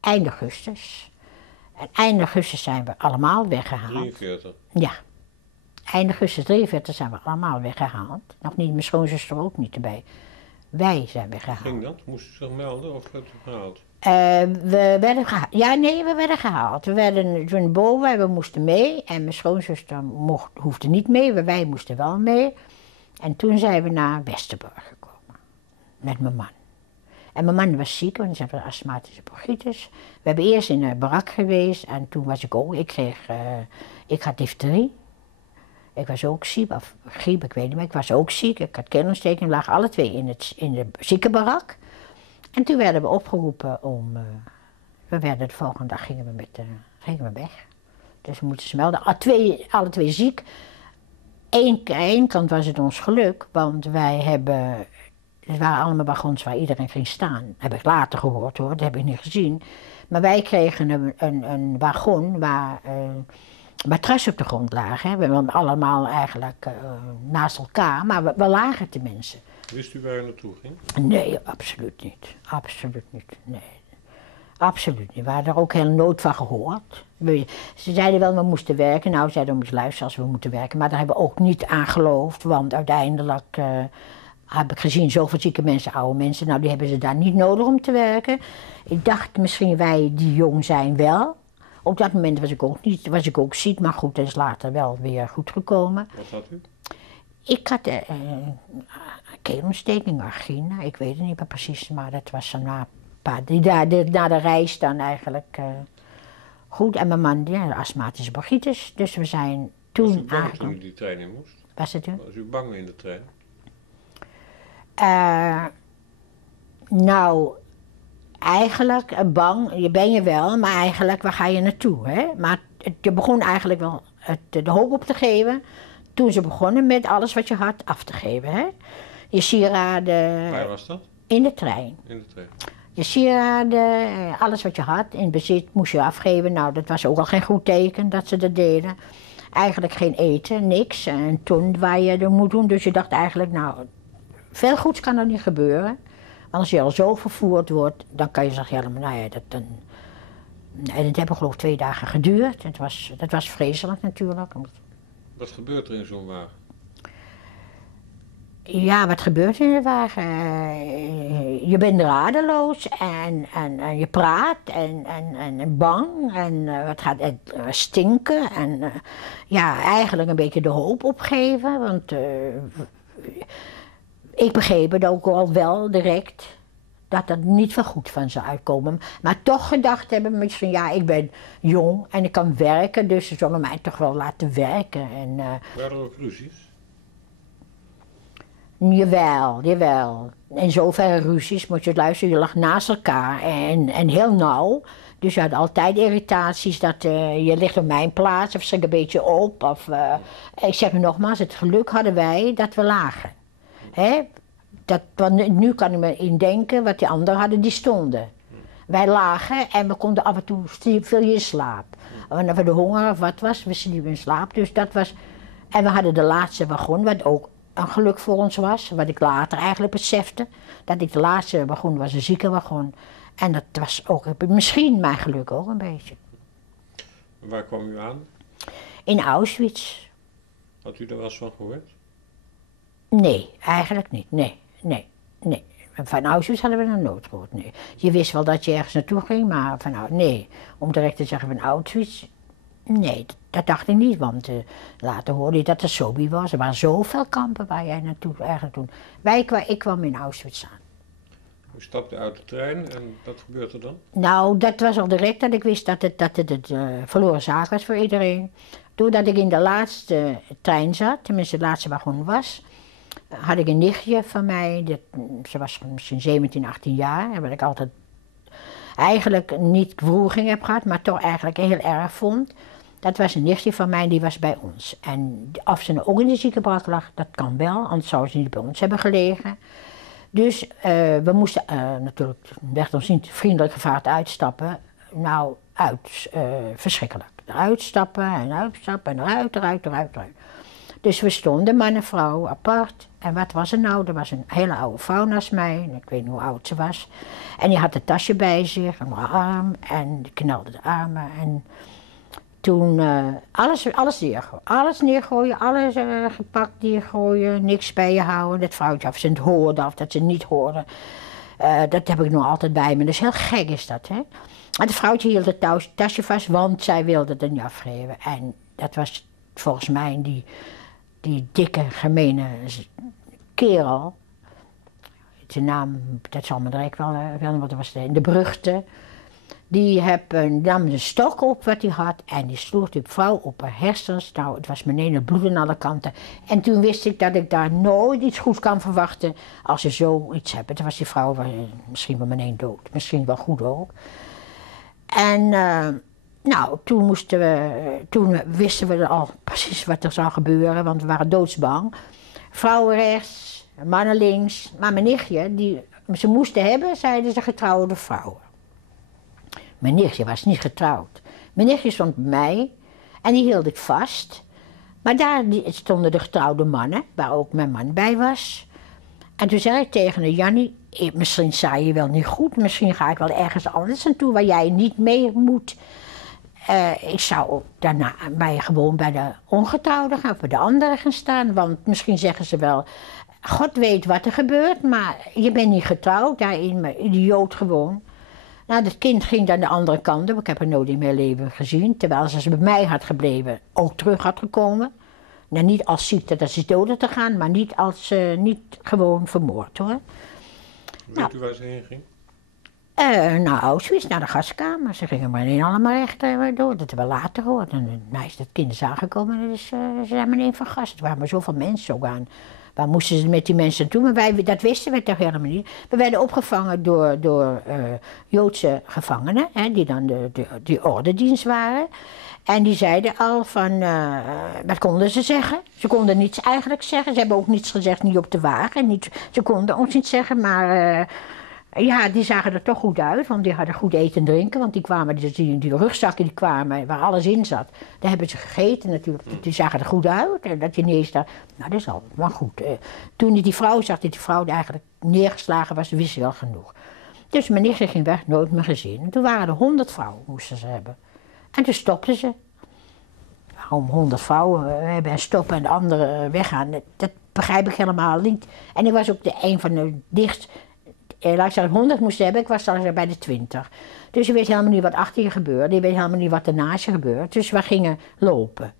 eind augustus. En eind augustus zijn we allemaal weggehaald. 43. Ja. Eind augustus 43 zijn we allemaal weggehaald. Nog niet, mijn schoonzuster ook niet erbij. Wij zijn weggehaald. Ging dat? Moest u zich melden of werd u gehaald? We werden gehaald. Ja, nee, we werden gehaald. We werden toen boven, we moesten mee. En mijn schoonzuster hoefde niet mee, maar wij moesten wel mee. En toen zijn we naar Westerbork gekomen. Met mijn man. En mijn man was ziek, want hij had astmatische bronchitis. We hebben eerst in een barak geweest en toen was ik ook, ik had difterie. Ik was ook ziek, of griep, ik weet niet meer, ik was ook ziek. Ik had keelontsteking, we lagen alle twee in de ziekenbarak. En toen werden we opgeroepen om, de volgende dag gingen we weg. Dus we moesten ze melden, alle twee ziek. Eén kant was het ons geluk, want het waren allemaal wagons waar iedereen ging staan. Dat heb ik later gehoord hoor, dat heb ik niet gezien. Maar wij kregen een wagon waar matrassen op de grond lagen. Hè. We waren allemaal eigenlijk naast elkaar, maar we lagen tenminste. Wist u waar u naartoe ging? Nee, absoluut niet. Absoluut niet, nee. Absoluut niet. We hadden er ook heel nooit van gehoord. Ze zeiden wel, we moesten werken. Nou, zeiden we, luisteren als we moeten werken. Maar daar hebben we ook niet aan geloofd, want uiteindelijk heb ik gezien zoveel zieke mensen, oude mensen. Nou, die hebben ze daar niet nodig om te werken. Ik dacht misschien wij die jong zijn wel. Op dat moment was ik ook ziek, maar goed, dat is later wel weer goed gekomen. Wat had u? Ik had keelontsteking, angina, ik weet het niet meer precies, maar dat was na de reis dan eigenlijk goed. En mijn man, ja, astmatische bronchitis, dus we zijn toen Was u bang toen u die trein in moest? Was het u? Was u bang in de trein? Nou, eigenlijk bang, je ben je wel, maar eigenlijk waar ga je naartoe? Hè? Maar je begon eigenlijk wel de hoop op te geven toen ze begonnen met alles wat je had af te geven. Hè? Je sieraden. Waar was dat? In de trein. In de trein. Je sieraden, alles wat je had in bezit moest je afgeven. Nou, dat was ook al geen goed teken dat ze dat deden. Eigenlijk geen eten, niks. En toen waar je er moet doen, dus je dacht eigenlijk, nou, veel goeds kan er niet gebeuren. Als je al zo vervoerd wordt, dan kan je zeggen, helemaal, nou ja, en het heeft geloof ik 2 dagen geduurd. Dat was vreselijk natuurlijk. Wat gebeurt er in zo'n wagen? Ja, wat gebeurt er in de wagen? Je bent radeloos en je praat en bang en het gaat stinken en ja, eigenlijk een beetje de hoop opgeven, want ik begreep het ook al wel direct dat het niet van goed van zou uitkomen. Maar toch gedacht hebben misschien, ja, ik ben jong en ik kan werken, dus ze zullen mij toch wel laten werken. Waren er ook ruzies? Jawel. In zoverre ruzies, moet je luisteren, je lag naast elkaar en heel nauw. Dus je had altijd irritaties dat je ligt op mijn plaats of schrik een beetje op. Of, ik zeg me nogmaals, het geluk hadden wij dat we lagen. Hè? Want nu kan ik me indenken wat die anderen hadden, die stonden. Wij lagen en we konden af en toe viel je in slaap. Wanneer we de honger of wat was, we sliepen in slaap. Dus dat was. En we hadden de laatste wagon, wat ook een geluk voor ons was. Wat ik later eigenlijk besefte. Dat ik de laatste wagon was, een ziekenwagon. En dat was ook misschien mijn geluk ook een beetje. Waar kwam u aan? In Auschwitz. Had u er wel eens van gehoord? Nee, eigenlijk niet. Nee. Van Auschwitz hadden we nog nooit gehoord, nee. Je wist wel dat je ergens naartoe ging, maar nee. Om direct te zeggen van Auschwitz, nee, dat dacht ik niet. Want later hoorde je dat er Sobi was. Er waren zoveel kampen waar jij naartoe eigenlijk toen. Ik kwam in Auschwitz aan. U stapte uit de trein en wat gebeurt er dan? Nou, dat was al direct dat ik wist dat het verloren zaak was voor iedereen. Doordat ik in de laatste trein zat, tenminste de laatste wagon was, had ik een nichtje van mij, ze was misschien 17, 18 jaar, wat ik altijd eigenlijk niet wroeging heb gehad, maar toch eigenlijk heel erg vond. Dat was een nichtje van mij, die was bij ons. En of ze ook in de ziekenbad lag, dat kan wel, anders zou ze niet bij ons hebben gelegen. Dus we moesten natuurlijk, werd ons niet vriendelijk gevraagd uitstappen. Nou, verschrikkelijk. Uitstappen en uitstappen en eruit. Dus we stonden, man en vrouw, apart. En wat was er nou? Er was een hele oude vrouw naast mij, en ik weet niet hoe oud ze was. En die had een tasje bij zich, een arm, en die knalde de armen. En toen alles neergooien, alles gepakt neergooien, niks bij je houden. Dat vrouwtje, of ze het hoorde of dat ze het niet hoorde. Dat heb ik nog altijd bij me, dus heel gek is dat, hè. En het vrouwtje hield het tasje vast, want zij wilde het niet afgeven. En dat was volgens mij die dikke, gemene kerel. Zijn naam, dat zal me direct wel wat was de beruchte. Die nam een stok op wat hij had en die sloeg die vrouw op haar hersens. Nou, het was meteen het bloed aan alle kanten. En toen wist ik dat ik daar nooit iets goeds kan verwachten als je zoiets hebt. Toen was die vrouw misschien wel meteen dood, misschien wel goed ook. En nou, toen wisten we al precies wat er zou gebeuren, want we waren doodsbang. Vrouwen rechts, mannen links. Maar mijn nichtje, ze moesten hebben, zeiden ze, getrouwde vrouwen. Mijn nichtje was niet getrouwd. Mijn nichtje stond bij mij en die hield ik vast. Maar daar stonden de getrouwde mannen, waar ook mijn man bij was. En toen zei ik tegen de Jannie, misschien sta je wel niet goed, misschien ga ik wel ergens anders naartoe waar jij niet mee moet. Ik zou daarna gewoon bij de ongetrouwden gaan, of bij de anderen gaan staan, want misschien zeggen ze wel, God weet wat er gebeurt, maar je bent niet getrouwd, daarin idioot gewoon. Nou, dat kind ging dan de andere kant op, ik heb haar nooit in mijn leven gezien, terwijl ze bij mij had gebleven, ook terug had gekomen. Nou, niet als ziekte dat ze dood te gaan, maar niet gewoon vermoord hoor. Weet u waar ze heen ging? Naar Auschwitz, naar de gaskamer. Ze gingen maar niet allemaal recht door, dat hebben we later gehoord. En nou is dat kind is aangekomen, dus ze zijn meteen van gas. Er waren maar zoveel mensen ook aan. Waar moesten ze met die mensen naartoe? Maar dat wisten we toch helemaal niet. We werden opgevangen door Joodse gevangenen, hè, die dan die ordendienst waren. En die zeiden al van, wat konden ze zeggen? Ze konden niets eigenlijk zeggen. Ze hebben ook niets gezegd, niet op de wagen. Ze konden ook niets zeggen, maar ja, die zagen er toch goed uit. Want die hadden goed eten en drinken. Want die rugzakken die kwamen, waar alles in zat. Daar hebben ze gegeten natuurlijk. Die zagen er goed uit. En dat je niet eens dacht, nou dat is al maar goed. Toen die vrouw zag dat die vrouw eigenlijk neergeslagen was, wist ze wel genoeg. Dus mijn nichtje ging weg, nooit meer gezien. En toen waren er 100 vrouwen, moesten ze hebben. En toen stopten ze. Waarom 100 vrouwen hebben en stoppen en de anderen weggaan, dat begrijp ik helemaal niet. En ik was ook een van de dichtst, laat ik zeggen 100 moesten hebben, ik was al bij de 20. Dus je weet helemaal niet wat achter je gebeurt, je weet helemaal niet wat ernaast je gebeurt. Dus we gingen lopen.